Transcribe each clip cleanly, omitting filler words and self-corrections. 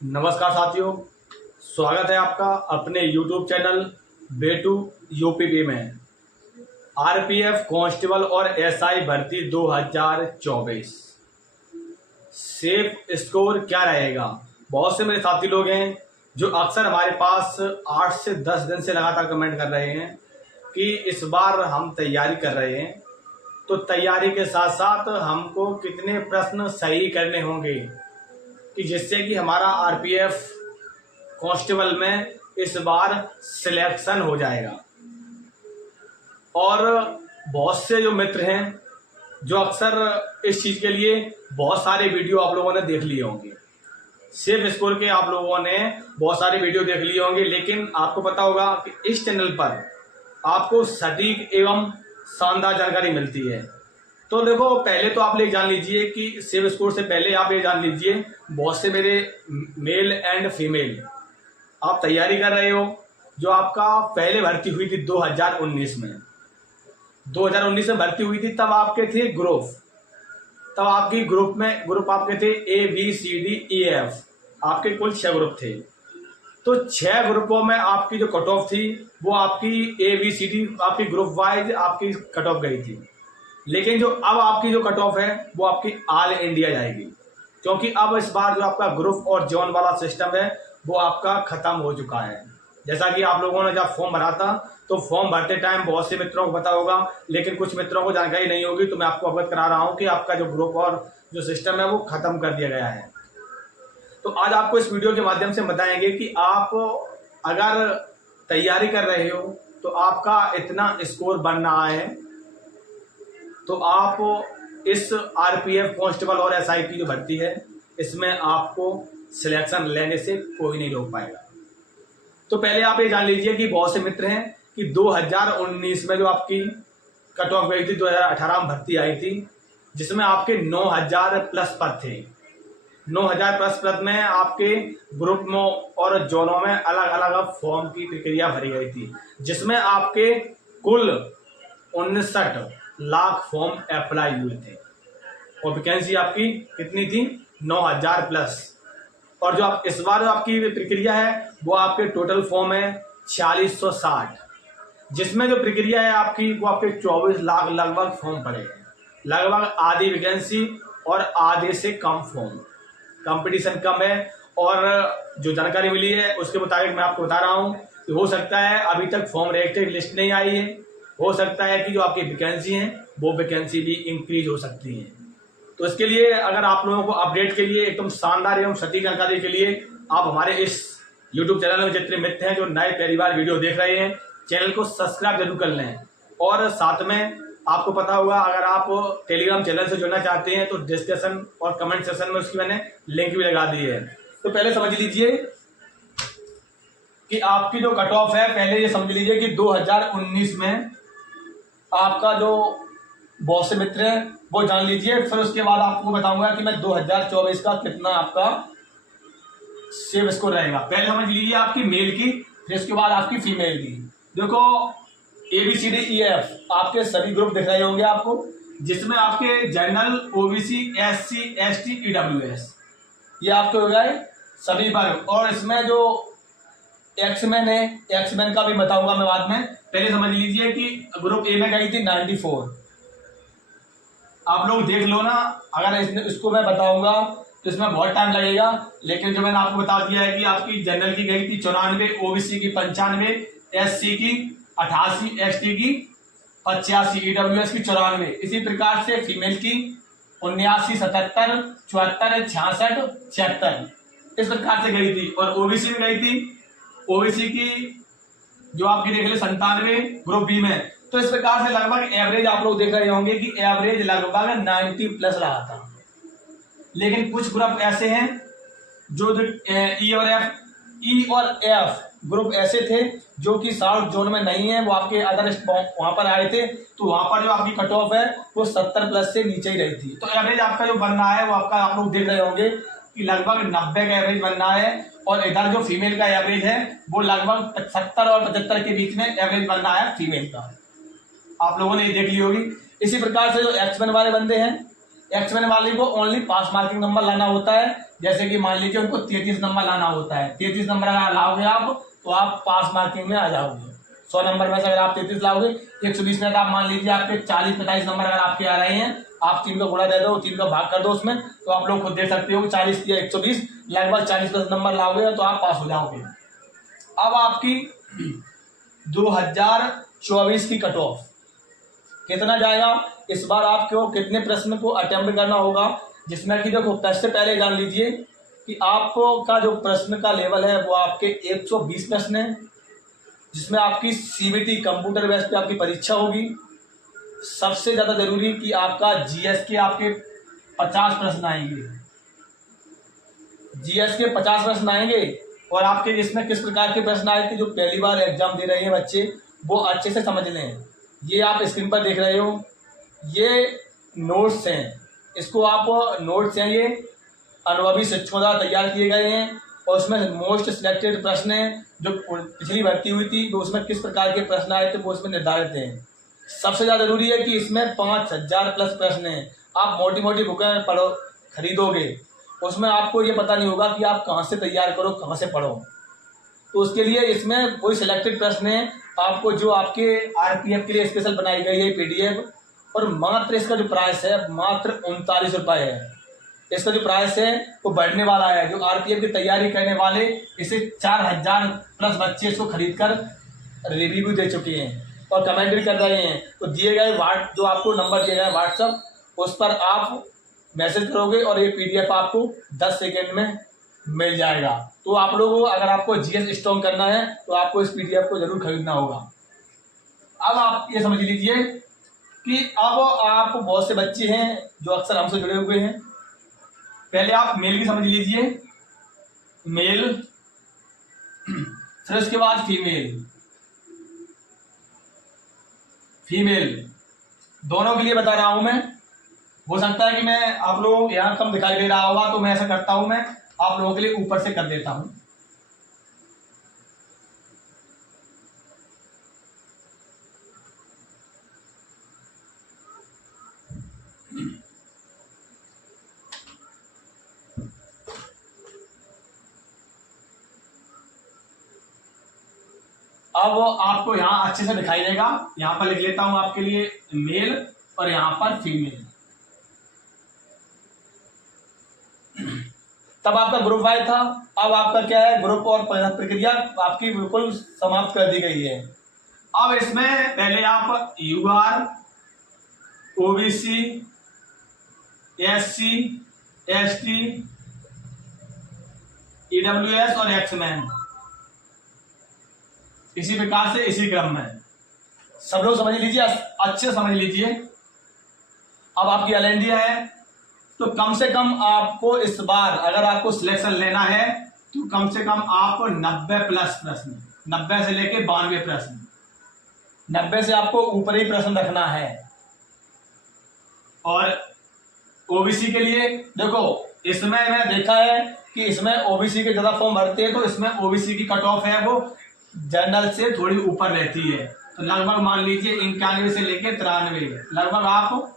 नमस्कार साथियों, स्वागत है आपका अपने YouTube चैनल बेटू यूपीपी में। आरपीएफ कांस्टेबल और एसआई भर्ती 2024 सेफ स्कोर क्या रहेगा। बहुत से मेरे साथी लोग हैं जो अक्सर हमारे पास 8 से 10 दिन से लगातार कमेंट कर रहे हैं कि इस बार हम तैयारी कर रहे हैं, तो तैयारी के साथ साथ हमको कितने प्रश्न सही करने होंगे कि जिससे कि हमारा आरपीएफ कांस्टेबल में इस बार सिलेक्शन हो जाएगा। और बहुत से जो मित्र हैं जो अक्सर इस चीज़ के लिए बहुत सारे वीडियो आप लोगों ने देख लिए होंगे, सेफ स्कोर के आप लोगों ने बहुत सारे वीडियो देख लिए होंगे, लेकिन आपको पता होगा कि इस चैनल पर आपको सटीक एवं शानदार जानकारी मिलती है। तो देखो, पहले तो आप ये जान लीजिए कि सेफ स्कोर से पहले आप ये जान लीजिए, बहुत से मेरे मेल एंड फीमेल आप तैयारी कर रहे हो जो आपका पहले भर्ती हुई थी 2019 में। 2019 में भर्ती हुई थी, तब आपके थे ग्रुप, तब आपकी ग्रुप आपके थे ABCDEF, आपके कुल 6 ग्रुप थे। तो 6 ग्रुपों में आपकी जो कट ऑफ थी वो आपकी ABCD आपकी ग्रुप वाइज आपकी कट ऑफ गई थी। लेकिन जो अब आपकी जो कट ऑफ है वो आपकी ऑल इंडिया जाएगी, क्योंकि अब इस बार जो आपका ग्रुप और जोन वाला सिस्टम है वो आपका खत्म हो चुका है। जैसा कि आप लोगों ने जब फॉर्म भरा था तो फॉर्म भरते टाइम बहुत से मित्रों को पता होगा, लेकिन कुछ मित्रों को जानकारी नहीं होगी, तो मैं आपको अवगत करा रहा हूँ कि आपका जो ग्रुप और जो सिस्टम है वो खत्म कर दिया गया है। तो आज आपको इस वीडियो के माध्यम से बताएंगे कि आप अगर तैयारी कर रहे हो तो आपका इतना स्कोर बन रहा है, तो आप इस आरपीएफ कांस्टेबल और एसआई की जो भर्ती है इसमें आपको सिलेक्शन लेने से कोई नहीं रोक पाएगा। तो पहले आप ये जान लीजिए कि बहुत से मित्र हैं कि 2019 में जो आपकी कट ऑफ गई थी, 2018 में भर्ती आई थी, जिसमें आपके 9000 प्लस पद थे। 9000 प्लस पद में आपके ग्रुप में और जोनों में अलग अलग फॉर्म की प्रक्रिया भरी गई थी, जिसमें आपके कुल 59 लाख फॉर्म अप्लाई हुए थे और वैकेंसी आपकी कितनी थी, 9000 प्लस। और जो आप इस बार जो आपकी प्रक्रिया है वो आपके टोटल फॉर्म है 4660, जिसमें जो प्रक्रिया है आपकी वो आपके 24 लाख लगभग फॉर्म पड़े हैं, लगभग आधी वैकेंसी और आधे से कम फॉर्म। कंपटीशन कम है और जो जानकारी मिली है उसके मुताबिक मैं आपको बता रहा हूँ कि हो सकता है अभी तक फॉर्म रेटेड लिस्ट नहीं आई है, हो सकता है कि जो आपकी वैकेंसी हैं वो वैकेंसी भी इंक्रीज हो सकती है। तो इसके लिए अगर आप लोगों को अपडेट के लिए एकदम शानदार एवं सटीक जानकारी के लिए आप हमारे इस YouTube चैनल में जितने मित्र हैं जो नए पहली बार वीडियो देख रहे हैं, चैनल को सब्सक्राइब जरूर कर लें। और साथ में आपको पता होगा, अगर आप टेलीग्राम चैनल से जुड़ना चाहते हैं तो डिस्कशन और कमेंट सेक्शन में उसकी मैंने लिंक भी लगा दी है। तो पहले समझ लीजिए कि आपकी जो कट ऑफ है, पहले ये समझ लीजिए कि 2019 में आपका जो बहुत से मित्र हैं वो जान लीजिए, फिर उसके बाद आपको बताऊंगा कि मैं 2024 का कितना आपका सेव स्कोर रहेगा। पहले समझ लीजिए आपकी मेल की, फिर उसके बाद आपकी फीमेल की। देखो, ABCDEF आपके सभी ग्रुप दिख रहे होंगे आपको, जिसमें आपके general, OBC, SC, ST, EWS ये आपके हो गए सभी वर्ग। और इसमें जो एक्समैन है, एक्समैन का भी बताऊंगा मैं बाद में। पहले समझ लीजिए कि ग्रुप ए में गई थी 94, आप लोग देख लो ना। अगर इसको मैं बताऊंगा तो इसमें बहुत टाइम लगेगा, लेकिन जो मैंने आपको बता दिया है कि आपकी जनरल की गई थी 94, OBC की 95, SC की 88, ST की 85, EWS की 94। इसी प्रकार से फीमेल की 79, 77, 74, 66, 76 इस प्रकार से गई थी। और OBC में गई थी, OBC की जो आपकी देख लो 97 ग्रुप बी में। तो इस प्रकार से लगभग एवरेज आप लोग देख रहे होंगे कि एवरेज लगभग 90 प्लस रहा था। लेकिन कुछ ग्रुप ऐसे हैं जो ई और एफ ग्रुप ऐसे थे जो कि साउथ जोन में नहीं है, वो आपके अदर वहां पर आए थे, तो वहां पर जो आपकी कट ऑफ है वो 70 प्लस से नीचे ही रही थी। तो एवरेज आपका जो बन रहा है वो आपका आप लोग देख रहे होंगे कि लगभग 90 का एवरेज बन रहा है। और इधर जो फीमेल का एवरेज है वो लगभग 70 और 75 के बीच में एवरेज बन रहा है फीमेल का, आप लोगों ने ये देख ली होगी। इसी प्रकार से जो एक्समैन वाले बंदे हैं एक्समैन वाले को ओनली पास मार्किंग नंबर लाना होता है। जैसे कि मान लीजिए उनको 33 नंबर लाना होता है, 33 नंबर अगर लाओगे आप तो आप पास मार्किंग में आ जाओगे। 100 नंबर में से अगर आप 33 लाओगे, 120 में आप मान लीजिए आपके 40-45 नंबर अगर आपके आ रहे हैं, आप 3 का गुणा दे दो, 3 का भाग कर दो उसमें, तो आप लोग खुद देख सकते हो कि 40 या 120 लगभग 40+ नंबर लाओगे तो आप पास हो जाओगे। अब आपकी 2024 की कट ऑफ कितना जाएगा, इस बार आपको कितने प्रश्न को अटेम्प्ट करना होगा, जिसमें कि देखो सबसे पहले जान लीजिए कि आपको का जो प्रश्न का लेवल है वो आपके 120 प्रश्न है, जिसमें आपकी सीबीटी कंप्यूटर बेस पे आपकी परीक्षा होगी। सबसे ज्यादा जरूरी कि आपका जीएस के आपके 50 प्रश्न आएंगे, जीएस के 50 प्रश्न आएंगे। और आपके इसमें किस प्रकार के प्रश्न आए थे, जो पहली बार एग्जाम दे रहे हैं बच्चे वो अच्छे से समझ लें। ये आप स्क्रीन पर देख रहे हो, ये नोट्स हैं, इसको आप नोट्स हैं, ये अनुभवी शिक्षकों द्वारा तैयार किए गए हैं और उसमें मोस्ट सिलेक्टेड प्रश्न हैं जो पिछली भर्ती हुई थी तो उसमें किस प्रकार के प्रश्न आए थे वो उसमें निर्धारित हैं। सबसे ज़्यादा जरूरी है कि इसमें 5000+ प्रश्न हैं। आप मोटी मोटी बुकें पढ़ो खरीदोगे, उसमें आपको ये पता नहीं होगा कि आप कहाँ से तैयार करो, कहाँ से पढ़ो। तो उसके लिए इसमें कोई सिलेक्टेड प्रश्न है आपको जो आपके आरपीएफ के लिए स्पेशल बनाई गई है पीडीएफ, और मात्र इसका जो प्राइस है मात्र 39 रुपये है। इसका जो प्राइस है वो बढ़ने वाला है। जो आरपीएफ की तैयारी करने वाले इसे 4000+ बच्चे इसको खरीद कर रिव्यू दे चुके हैं और कमेंट भी कर रहे हैं। तो दिए गए जो आपको नंबर दिया गया है व्हाट्सअप, उस पर आप मैसेज करोगे और ये पीडीएफ आपको 10 सेकेंड में मिल जाएगा। तो आप लोगों को अगर आपको जीएस स्ट्रॉन्ग करना है तो आपको इस पीडीएफ को जरूर खरीदना होगा। अब आप ये समझ लीजिए कि अब आप बहुत से बच्चे हैं जो अक्सर हमसे जुड़े हुए हैं। पहले आप मेल की समझ लीजिए, मेल, फिर उसके बाद फीमेल। फीमेल दोनों के लिए बता रहा हूं मैं। हो सकता है कि मैं आप लोग यहाँ कम दिखाई दे रहा होगा तो मैं ऐसा करता हूं, मैं आप लोगों के लिए ऊपर से कर देता हूं। अब आपको यहाँ अच्छे से दिखाई देगा। यहाँ पर लिख लेता हूं आपके लिए मेल और यहाँ पर फीमेल। तब आपका ग्रुप वाइज था, अब आपका क्या है, ग्रुप और प्रक्रिया आपकी बिल्कुल समाप्त कर दी गई है। अब इसमें पहले आप UR, OBC, SC, ST, EWS और एक्समैन, इसी प्रकार से इसी क्रम में सब लोग समझ लीजिए, अच्छे समझ लीजिए। अब आपकी ऑल इंडिया है तो कम से कम आपको इस बार अगर आपको सिलेक्शन लेना है तो कम से कम आपको 90+ प्रश्न, 90 से लेके 92 प्रश्न, 90 से आपको ऊपर ही प्रश्न रखना है। और ओबीसी के लिए देखो, इसमें मैंने देखा है कि इसमें ओबीसी के ज्यादा फॉर्म भरते हैं तो इसमें ओबीसी की कट ऑफ है वो जनरल से थोड़ी ऊपर रहती है। तो लगभग मान लीजिए 91 से लेके 93, लगभग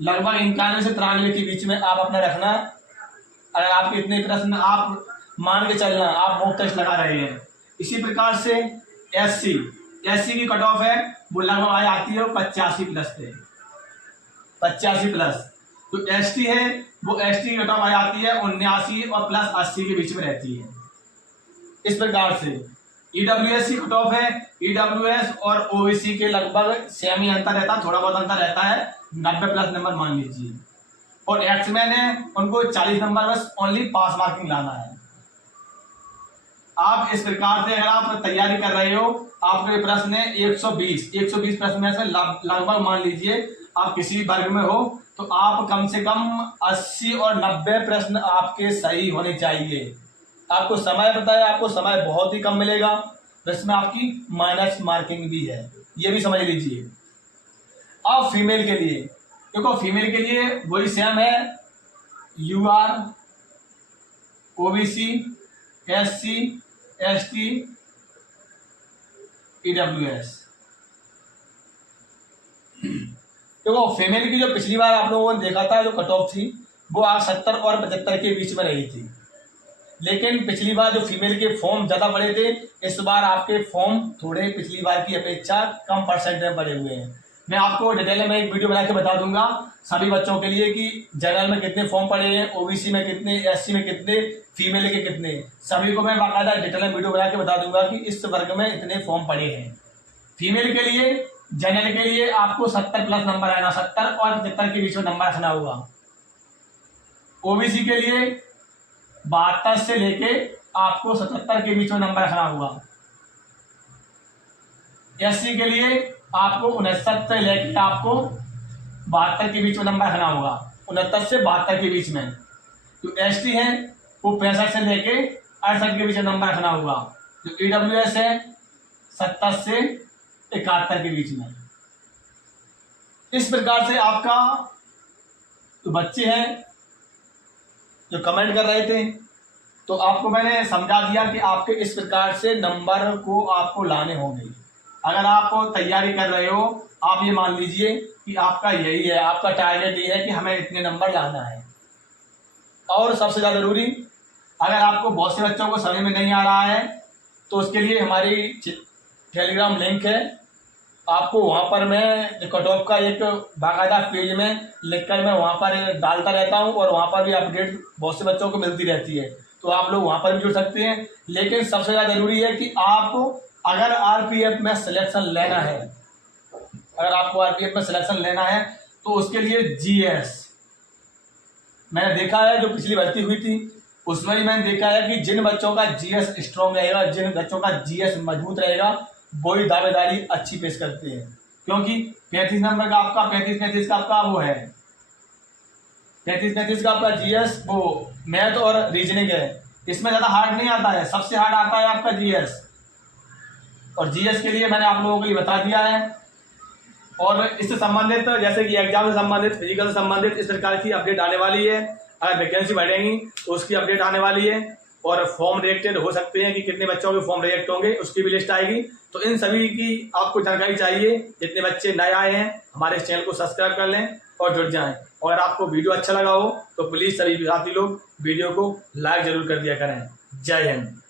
91 से 93 के बीच में आप अपना रखना। अगर आपके इतने प्रश्न आप मान के चलना, आप मॉक टेस्ट लगा रहे हैं। इसी प्रकार से एससी की कट ऑफ है वो लगभग आ जाती है 85+ पे, 85+। तो एसटी है वो एसटी की कट ऑफ आ जाती है 79 और +80 के बीच में रहती है। इस प्रकार से ईडब्ल्यूएस की कट ऑफ है, ईडब्ल्यूएस और ओबीसी के लगभग सेम ही अंतर रहता है, थोड़ा बहुत अंतर रहता है, 90+ नंबर मान लीजिए। और एक्समैन है उनको 40 नंबर बस ओनली पास मार्किंग लाना है। आप इस प्रकार से अगर आप तैयारी कर रहे हो, आपके प्रश्न है 120 प्रश्न में से लगभग मान लीजिए आप किसी भी वर्ग में हो तो आप कम से कम 80 और 90 प्रश्न आपके सही होने चाहिए। आपको समय पता है, आपको समय बहुत ही कम मिलेगा, तो इसमें आपकी माइनस मार्किंग भी है, ये भी समझ लीजिए। अब फीमेल के लिए देखो, फीमेल के लिए वही सेम है, UR, OBC, SC, ST, EWS. देखो फीमेल की जो पिछली बार आप लोगों ने देखा था जो कट ऑफ थी वो 70 और 75 के बीच में रही थी, लेकिन पिछली बार जो फीमेल के फॉर्म ज़्यादा बड़े थे, इस बार आपके फॉर्म थोड़े पिछली बार की अपेक्षा कम परसेंट में बढ़े हुए हैं। मैं आपको डिटेल में एक वीडियो बना के बता दूंगा सभी बच्चों के लिए कि जनरल में कितने फॉर्म पड़े हैं, ओबीसी में कितने, एससी में कितने, फीमेल के कितने, सभी को मैं बाकायदा डिटेल में वीडियो बना के बता दूंगा कि इस वर्ग में इतने फॉर्म पड़े हैं। फीमेल के लिए, जनरल के लिए आपको 70 प्लस नंबर आना, 70 और 75 के बीच में नंबर रखना होगा। ओबीसी के लिए 72 से लेके आपको 77 के बीच में नंबर रखना होगा। एससी के लिए आपको 69 से लेके आपको 72 के बीच में नंबर रखना होगा, 69 से 72 के बीच में। जो एसटी है वो 65 से लेके 68 के बीच में नंबर रखना होगा। जो ईडब्ल्यूएस है 70 से 71 के बीच में। इस प्रकार से आपका जो बच्चे हैं जो कमेंट कर रहे थे, तो आपको मैंने समझा दिया कि आपके इस प्रकार से नंबर को आपको लाने होंगे। अगर आप तैयारी कर रहे हो, आप ये मान लीजिए कि आपका यही है, आपका टारगेट ये है कि हमें इतने नंबर लाना है। और सबसे ज़्यादा जरूरी, अगर आपको बहुत से बच्चों को समझ में नहीं आ रहा है तो उसके लिए हमारी टेलीग्राम लिंक है, आपको वहाँ पर मैं कट ऑफ का एक बाकायदा पेज में लिखकर मैं वहाँ पर डालता रहता हूँ और वहाँ पर भी अपडेट बहुत से बच्चों को मिलती रहती है, तो आप लोग वहाँ पर भी जुड़ सकते हैं। लेकिन सबसे ज़्यादा जरूरी है कि आप अगर आरपीएफ में सिलेक्शन लेना है, अगर आपको आरपीएफ में सिलेक्शन लेना है तो उसके लिए जीएस, मैंने देखा है जो पिछली भर्ती हुई थी उसमें भी मैंने देखा है कि जिन बच्चों का जीएस स्ट्रॉन्ग रहेगा, जिन बच्चों का जीएस मजबूत रहेगा, वो ही दावेदारी अच्छी पेश करते हैं। क्योंकि 35 नंबर का आपका 35 का आपका वो है, 35 का आपका जीएस, वो मैथ और रीजनिंग है, इसमें ज़्यादा हार्ड नहीं आता है, सबसे हार्ड आता है आपका जीएस। और जीएस के लिए मैंने आप लोगों के लिए बता दिया है। और इससे संबंधित जैसे कि एग्जाम से संबंधित, फिजिकल से संबंधित इस प्रकार की अपडेट आने वाली है। अगर वैकेंसी बढ़ेंगी तो उसकी अपडेट आने वाली है। और फॉर्म रिजेक्टेड हो सकते हैं कि कितने बच्चों के फॉर्म रिजेक्ट होंगे, उसकी भी लिस्ट आएगी। तो इन सभी की आपको जानकारी चाहिए। जितने बच्चे नए आए हैं हमारे चैनल को सब्सक्राइब कर लें और जुड़ जाएं। और अगर आपको वीडियो अच्छा लगा हो तो प्लीज़ सभी साथी लोग वीडियो को लाइक जरूर कर दिया करें। जय हिंद।